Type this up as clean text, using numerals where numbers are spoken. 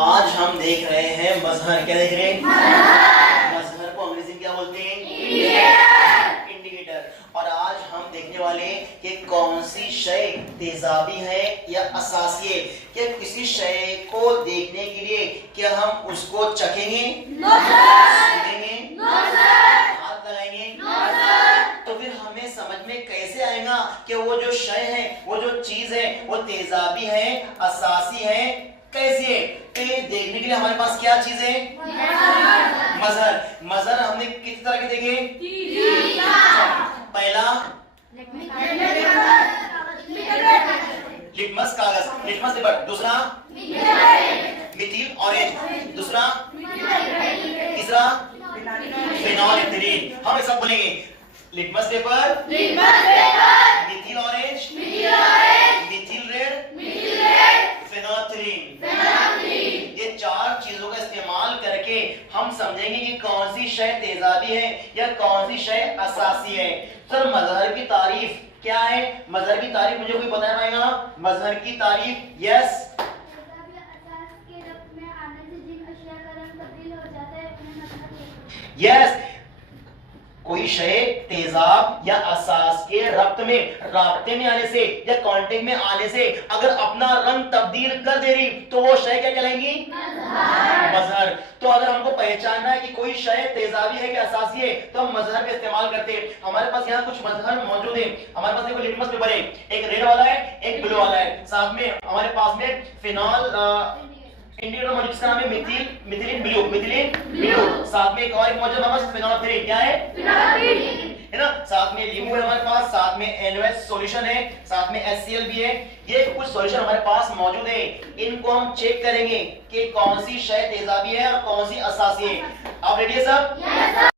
आज हम देख रहे हैं मजहर। क्या देख रहे हैं? मजहर को अंग्रेजी में क्या बोलते हैं? इंडिकेटर। और आज हम देखने वाले हैं कि कौन सी शय तेजाबी है या असासी है। क्या किसी शय को देखने के लिए क्या हम उसको चखेंगे, सूंघेंगे, हाथ लगाएंगे? तो फिर हमें समझ में कैसे आएगा कि वो जो शय है, वो जो चीज है, वो तेजाबी है, असासी है, कैसी है? तो ये देखने के लिए हमारे पास क्या चीज है? मजहर। मजहर हमने किस तरह के देखे? पहला लिटमस कागज, लिटमस पेपर। दूसरा मिथिल ऑरेंज। दूसरा, तीसरा फिनॉल एथिलीन। हम ये सब बोलेंगे। Litmus paper, Mithil orange, Mithil red, phenolphthalein. ये चार चीजों का इस्तेमाल करके हम समझेंगे कि कौन सी शय तेजाबी है या कौन सी शय असासी है। सर मजहर की तारीफ क्या है? मजहर की तारीफ मुझे कोई बता पाएगा? मजहर की तारीफ, यस। यस, कोई शय तेजाब या असास के रब्त में, राब्ते में आने से या कांटेक्ट में आने से अगर अपना रंग तब्दील कर दे रही तो वो शय क्या कहलाएगी? मजहर। तो अगर हमको पहचानना है कि कोई शय तेजाबी है कि असासी है तो हम मजहर का इस्तेमाल करते हैं। हमारे पास यहाँ कुछ मजहर मौजूद है। हमारे पास देखो लिटमस पेपर है, एक रेड वाला है, एक ब्लू वाला है। साथ में हमारे पास में फिनॉल इंडिकेटर मौजूद, जिसका नाम है Mithil, methylene blue, methylene blue. साथ में एक और मौजूद हमारे पास फिनोल्फथलीन। क्या है? है ना। साथ में लींबू है हमारे पास, साथ में NaOH सॉल्यूशन है, साथ में HCl भी है। ये कुछ सॉल्यूशन हमारे पास मौजूद है। इनको हम चेक करेंगे कि कौन सी शय तेजाबी है और कौन सी असासी है। आप रेडी है सब?